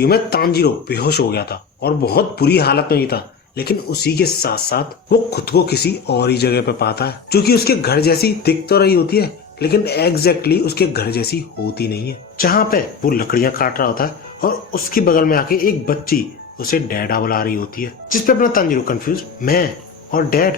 में तांजीरो बेहोश हो गया था और बहुत बुरी हालत में ही था, लेकिन उसी के साथ साथ वो खुद को किसी और ही जगह पे पाता है जो कि उसके घर जैसी दिख तो रही होती है, लेकिन एग्जैक्टली उसके घर जैसी होती नहीं है। जहाँ पे वो लकड़ियां काट रहा होता है और उसके बगल में आके एक बच्ची उसे डैडा बुला रही होती है, जिसपे अपना तांजीरो कंफ्यूज, मैं और डैड,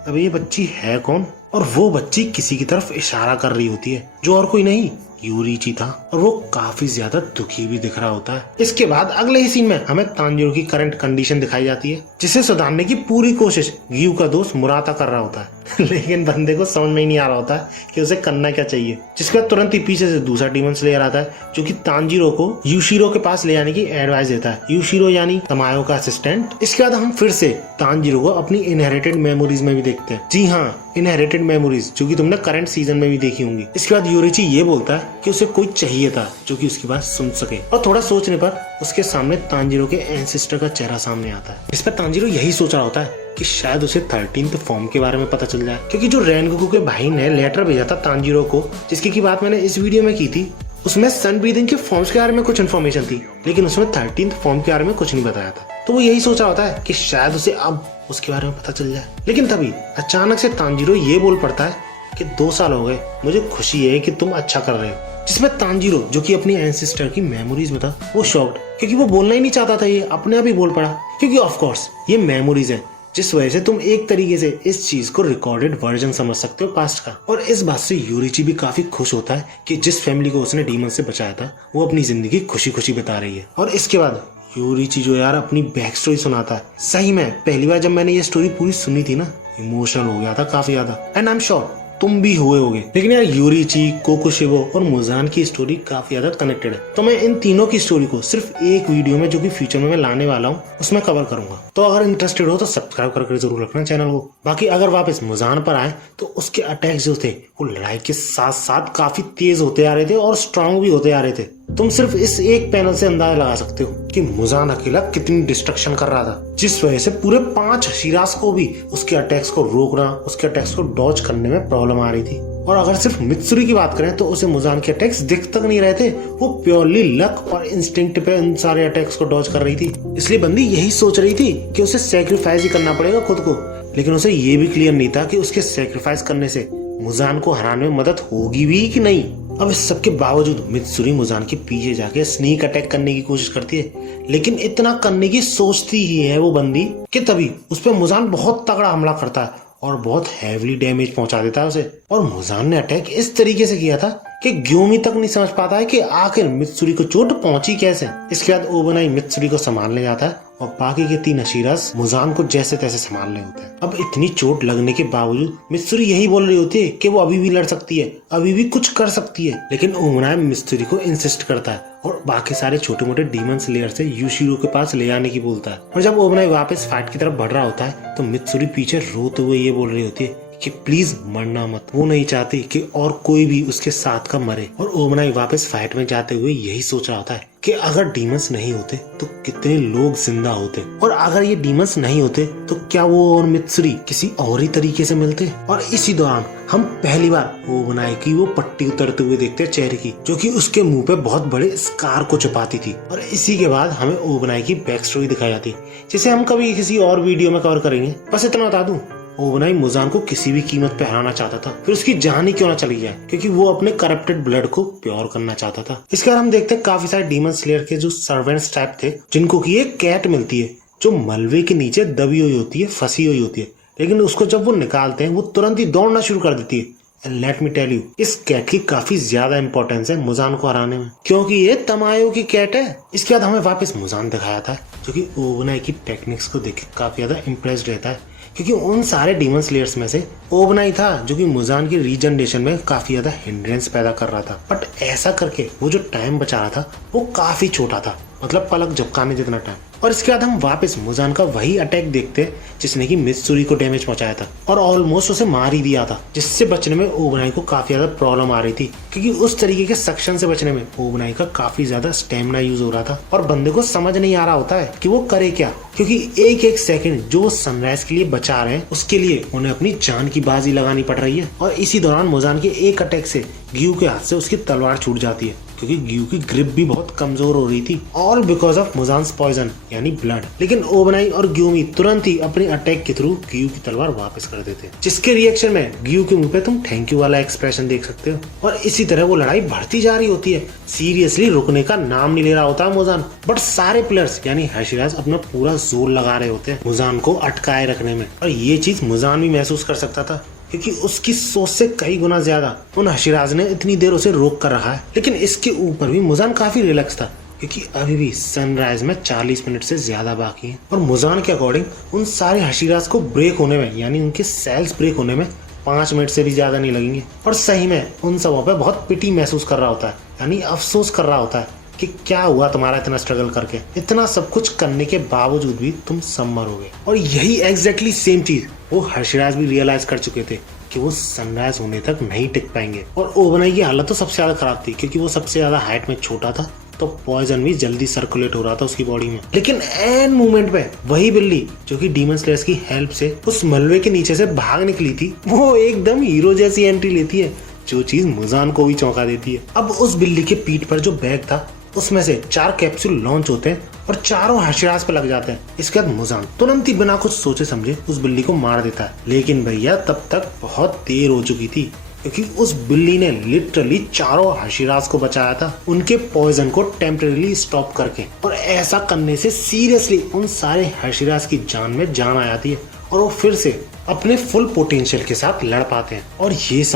अब ये बच्ची है कौन? और वो बच्ची किसी की तरफ इशारा कर रही होती है जो और कोई नहीं, यूरिची था, और वो काफी ज्यादा दुखी भी दिख रहा होता है। इसके बाद अगले ही सीन में हमें तांजीरो की करंट कंडीशन दिखाई जाती है, जिसे सुधारने की पूरी कोशिश ग्यू का दोस्त मुराता कर रहा होता है लेकिन बंदे को समझ में ही नहीं आ रहा होता कि उसे करना क्या चाहिए। जिसके बाद तुरंत ही पीछे से दूसरा डीमन स्लेयर आता है जो कि तांजीरो को यूशिरो के पास ले जाने की एडवाइस देता है। यूशिरो यानी तमायो का असिस्टेंट। इसके बाद हम फिर से तांजीरो को अपनी इनहेरिटेड मेमोरीज में भी देखते हैं। जी हाँ, इनहेरिटेड मेमोरीज, जो कि तुमने करंट सीजन में भी देखी होंगी। इसके बाद यूरिची ये बोलता है कि उसे कोई चाहिए था जो कि उसकी बात सुन सके, और थोड़ा सोचने पर उसके सामने तांजीरो के एंसेस्टर का चेहरा सामने आता है। इस पर तांजीरो यही सोच रहा होता है कि शायद उसे 13th फॉर्म के बारे में पता चल जाए, क्योंकि जो रेनगोकू के भाई ने लेटर भेजा था तांजीरो को, जिसकी की बात मैंने इस वीडियो में की थी, उसमें सन ब्रीदिंग के फॉर्म्स के बारे में कुछ इन्फॉर्मेशन थी, लेकिन उसमें 13th फॉर्म के बारे में कुछ नहीं बताया था। तो वो यही सोच रहा होता है कि शायद उसे अब उसके बारे में पता चल जाए। लेकिन तभी अचानक से तांजीरो ये बोल पड़ता है कि 2 साल हो गए, मुझे खुशी है कि तुम अच्छा कर रहे हो। जिसमें तांजीरो, जो कि अपनी एंसेस्टर की मेमोरीज में था, वो शॉक्ड, क्योंकि वो बोलना ही नहीं चाहता था, ये अपने आप ही बोल पड़ा, क्योंकि ऑफ कोर्स ये मेमोरीज है, जिस वजह से तुम एक तरीके से इस चीज को रिकॉर्डेड वर्जन समझ सकते हो पास्ट का। और इस बात से यूरिची भी काफी खुश होता है कि जिस फैमिली को उसने डीमन से बचाया था वो अपनी जिंदगी खुशी खुशी बिता रही है। और इसके बाद यूरिची जो यार अपनी बैक स्टोरी सुनाता है, सही में पहली बार जब मैंने ये स्टोरी पूरी सुनी थी ना, इमोशनल हो गया था काफी ज्यादा, एंड आई एम श्योर तुम भी हुए होगे। लेकिन यार यूरिची, कोकोशिबो और मुजान की स्टोरी काफी ज्यादा कनेक्टेड है, तो मैं इन तीनों की स्टोरी को सिर्फ एक वीडियो में, जो कि फ्यूचर में मैं लाने वाला हूँ, उसमें कवर करूंगा। तो अगर इंटरेस्टेड हो तो सब्सक्राइब करके जरूर रखना चैनल को। बाकी अगर वापस मुजान पर आए तो उसके अटैक्स जो थे वो लड़ाई के साथ साथ काफी तेज होते आ रहे थे और स्ट्रांग भी होते आ रहे थे। तुम सिर्फ इस एक पैनल से अंदाजा लगा सकते हो कि मुजान अकेला कितनी डिस्ट्रक्शन कर रहा था, जिस वजह से पूरे 5 शिरास को भी उसके अटैक्स को रोकना, उसके अटैक्स को डॉज करने में प्रॉब्लम आ रही थी। और अगर सिर्फ मित्सुरी की बात करें तो उसे मुजान के अटैक्स दिख तक नहीं रहे थे, वो प्योरली लक और इंस्टिंक्ट पे इन सारे अटैक्स को डॉज कर रही थी। इसलिए बंदी यही सोच रही थी कि उसे सैक्रिफाइस ही करना पड़ेगा खुद को, लेकिन उसे ये भी क्लियर नहीं था कि उसके सैक्रिफाइस करने से मुजान को हराने में मदद होगी भी कि नहीं। अब इस सब के बावजूद मित्सुरी मुजान के पीछे जाके स्नीक अटैक करने की कोशिश करती है, लेकिन इतना करने की सोचती ही है वो बंदी कि तभी उस पर मुजान बहुत तगड़ा हमला करता है और बहुत हैवीली डैमेज पहुंचा देता है उसे। और मुजान ने अटैक इस तरीके से किया था कि ग्योमी तक नहीं समझ पाता है कि आखिर मित्सुरी को चोट पहुंची कैसे। इसके बाद ओबनाई मित्सुरी को संभालने जाता है और बाकी के 3 अशीरास मुजान को जैसे तैसे संभालने होते हैं। अब इतनी चोट लगने के बावजूद मित्सुरी यही बोल रही होती है कि वो अभी भी लड़ सकती है, अभी भी कुछ कर सकती है, लेकिन ओबनाई मित्सुरी को इंसिस्ट करता है और बाकी सारे छोटे मोटे डीमन स्लेयर से यूशिरो के पास ले आने की बोलता है। और जब ओबनाई वापस फाइट की तरफ बढ़ रहा होता है तो मित्सुरी पीछे रोते हुए ये बोल रही होती है कि प्लीज मरना मत। वो नहीं चाहती कि और कोई भी उसके साथ का मरे। और ओबनाई वापस फाइट में जाते हुए यही सोच रहा होता है कि अगर डीमंस नहीं होते तो कितने लोग जिंदा होते, और अगर ये डीमंस नहीं होते तो क्या वो और मित्सुरी किसी और ही तरीके से मिलते। और इसी दौरान हम पहली बार ओबनाई की वो पट्टी उतरते हुए देखते हैं चेहरे की, जो कि उसके मुंह पे बहुत बड़े स्कार को छुपाती थी। और इसी के बाद हमें ओबनाई की बैक स्टोरी दिखाई जाती, जिसे हम कभी किसी और वीडियो में कवर करेंगे। बस इतना बता दूं, ओबनाई मुजान को किसी भी कीमत पे हराना चाहता था, फिर उसकी जान ही क्यों ना चली जाए, क्योंकि वो अपने करप्टेड ब्लड को प्योर करना चाहता था। इसके बाद हम देखते हैं काफी सारे डीमन स्लेयर के जो सर्वेंट्स टाइप थे, जिनको की एक कैट मिलती है जो मलबे के नीचे दबी हुई होती है, फंसी हुई होती है, लेकिन उसको जब वो निकालते हैं वो तुरंत ही दौड़ना शुरू कर देती है। लेट मी टेल यू, इस कैट की काफी ज्यादा इंपॉर्टेंस है मुजान को हराने में, क्योंकि ये तमायो की कैट है। इसके बाद हमें वापस मुजान दिखाया था, जो कि ओबनाई की टेक्निक्स को देख के काफी ज्यादा इम्प्रेस्ड रहता है, क्योंकि उन सारे डीमन स्लेयर्स में से ओबनाई था जो कि मुजान की रीजनरेशन में काफी ज्यादा हिंड्रेंस पैदा कर रहा था। बट ऐसा करके वो जो टाइम बचा रहा था वो काफी छोटा था, मतलब पलक झपकाने जितना टाइम। और इसके बाद हम वापस मुजान का वही अटैक देखते हैं जिसने कि मित्सुरी को डैमेज पहुंचाया था और ऑलमोस्ट उसे मार ही दिया था, जिससे बचने में ओबनाई को काफी ज्यादा प्रॉब्लम आ रही थी, क्योंकि उस तरीके के सक्शन से बचने में ओबनाई का काफी ज्यादा स्टेमिना यूज हो रहा था और बंदे को समझ नहीं आ रहा होता है कि वो करे क्या, क्योंकि एक एक सेकंड जो वो सनराइज के लिए बचा रहे हैं उसके लिए उन्हें अपनी जान की बाजी लगानी पड़ रही है। और इसी दौरान मुजान के एक अटैक से ग्यू के हाथ से उसकी तलवार छूट जाती है क्योंकि ग्यू की ग्रिप भी बहुत कमजोर हो रही थी, ऑल बिकॉज ऑफ मुजान्स पॉइजन यानी ब्लड। लेकिन ओबनाई और ग्यूमी तुरंत ही अपने अटैक के थ्रू ग्यू की तलवार वापस कर देते, जिसके रिएक्शन में ग्यू के मुंह पे तुम थैंक यू वाला एक्सप्रेशन देख सकते हो। और इसी तरह वो लड़ाई बढ़ती जा रही होती है, सीरियसली रुकने का नाम नहीं ले रहा होता मुजान। बट सारे प्लेयर्स यानी हाशिराज अपना पूरा जोर लगा रहे होते हैं मुजान को अटकाए रखने में, और ये चीज मुजान भी महसूस कर सकता था क्योंकि उसकी सोच से कई गुना ज्यादा उन हाशिराज ने इतनी देर उसे रोक कर रखा है। लेकिन इसके ऊपर भी मुजान काफी रिलैक्स था क्योंकि अभी भी सनराइज में 40 मिनट से ज्यादा बाकी है, और मुजान के अकॉर्डिंग उन सारे हाशिराज को ब्रेक होने में यानी उनके सेल्स ब्रेक होने में 5 मिनट से भी ज्यादा नहीं लगेंगे। और सही में उन सबों पे बहुत पिटी महसूस कर रहा होता है, यानी अफसोस कर रहा होता है कि क्या हुआ तुम्हारा इतना स्ट्रगल करके, इतना सब कुछ करने के बावजूद भी तुम सब मरोगे। और यही एग्जैक्टली सेम चीज वो हाशिराज भी रियलाइज कर चुके थे कि वो सनराइज होने तक नहीं टिक पाएंगे। और ओबनाई की हालत तो सबसे ज्यादा खराब थी क्योंकि वो सबसे ज्यादा हाइट में छोटा था, तो पॉइजन भी जल्दी सर्कुलेट हो रहा था उसकी बॉडी में। लेकिन एन मोमेंट पे वही बिल्ली जो कि डीमन स्लेयर्स की हेल्प से उस मलबे के नीचे से भाग निकली थी, वो एकदम हीरो जैसी एंट्री लेती है, जो चीज मुजान को भी चौंका देती है। अब उस बिल्ली के पीठ पर जो बैग था उसमें से 4 कैप्सूल लॉन्च होते हैं और चारों हाशिराज पे लग जाते हैं। इसके बाद मुजान तुरंत ही बिना कुछ सोचे समझे उस बिल्ली को मार देता है। लेकिन भैया तब तक बहुत देर हो चुकी थी क्योंकि उस बिल्ली ने लिटरली चारों हाशिराज को बचाया था उनके पॉइजन को टेम्परेरी स्टॉप करके। और ऐसा करने से सीरियसली उन सारे हाशिराज की जान में जान आ जाती है और वो फिर से अपने फुल पोटेंशियल के साथ लड़ पाते हैं। और ये सब